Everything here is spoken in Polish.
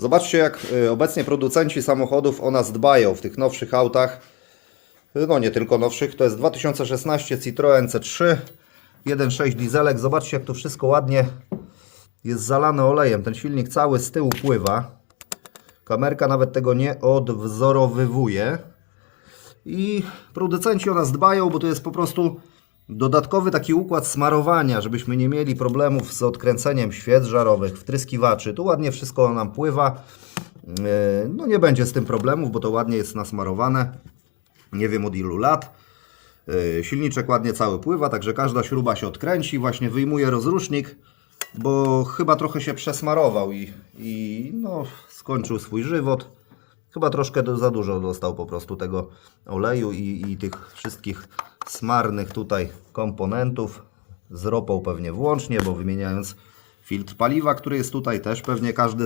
Zobaczcie, jak y, obecnie producenci samochodów o nas dbają w tych nowszych autach. Y, No nie tylko nowszych, to jest 2016 Citroen C3, 1.6 dieselek. Zobaczcie, jak to wszystko ładnie jest zalane olejem. Ten silnik cały z tyłu pływa. Kamerka nawet tego nie odwzorowywuje. I producenci o nas dbają, bo to jest po prostu dodatkowy taki układ smarowania, żebyśmy nie mieli problemów z odkręceniem świec żarowych, wtryskiwaczy. Tu ładnie wszystko nam pływa. Yy, No nie będzie z tym problemów, bo to ładnie jest nasmarowane. Nie wiem od ilu lat. Yy, Silniczek ładnie cały pływa, także każda śruba się odkręci. Właśnie wyjmuję rozrusznik, bo chyba trochę się przesmarował i, i no, skończył swój żywot. Chyba troszkę do, za dużo dostał po prostu tego oleju i, i tych wszystkich smarnych tutaj komponentów. Z ropą pewnie włącznie, bo wymieniając filtr paliwa, który jest tutaj też pewnie każdy